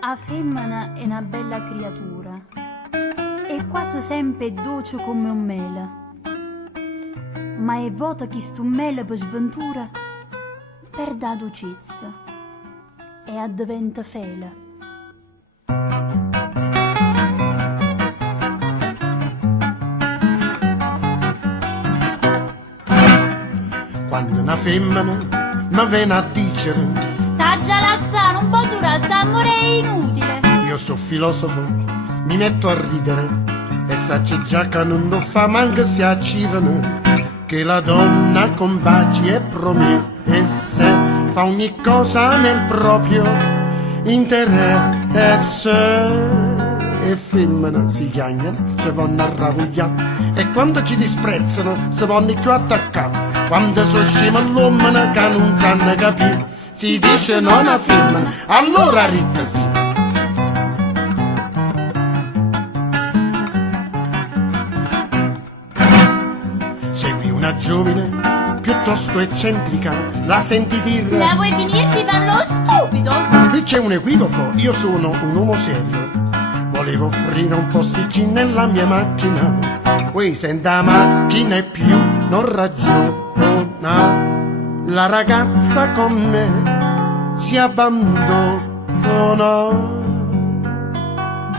La femmina è una bella creatura, è quasi sempre dolce come un mele, ma è vota che sto mele per sventura perde la dolcezza e addiventa fela. Quando una femmina mi viene a dicere Taggia la sta, non può durare, sta amore è inutile. io sono filosofo, mi metto a ridere e sacci già che non lo fa manco si accirano che la donna con baci e promesse fa ogni cosa nel proprio interesse e femmine si chiamano, ci vanno a ravogliare e quando ci disprezzano si vanno più attaccare quando sono scema l'uomo che non sanno capire si dice non a femmina, allora ricca sì. Segui una giovine piuttosto eccentrica, la senti dire La vuoi finire di fare lo stupido? qui c'è un equivoco, io sono un uomo serio, volevo offrire un posticino nella mia macchina, poi senta la macchina e più non ragiona. La ragazza con me si abbandona.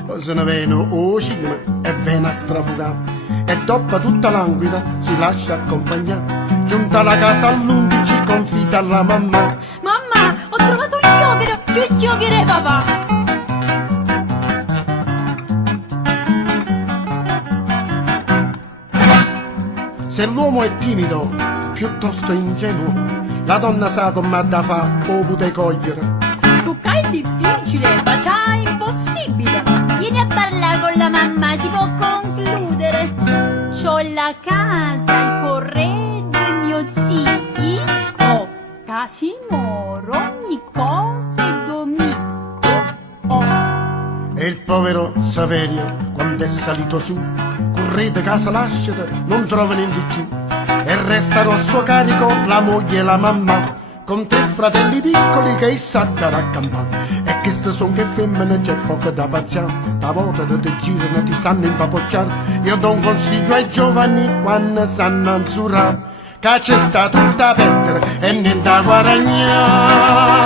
Poi se ne viene o cinema e viene a strafugare. E dopo tutta languida si lascia accompagnare. Giunta alla casa all'11 confida alla mamma. Mamma, ho trovato un chiocchero, più chiocchero papà. Se l'uomo è timido, piuttosto ingenuo, la donna sa come da fa o potete cogliere. Tu è difficile, ma c'è impossibile. Vieni a parlare con la mamma, si può concludere. C'ho la casa, il corredo e mio zio. Ho Casimoro, ogni cosa e domino. E il povero Saverio, quando è salito su, correte casa lasciata, non trova niente più. E restano a suo carico la moglie e la mamma, con 3 fratelli piccoli che sa da raccampare. E queste son che femmine c'è poco da paziare, la volta che ti girano ti sanno impapocchiare. Io do un consiglio ai giovani quando sanno anzurare, che c'è sta tutta a perdere e niente da guadagnare.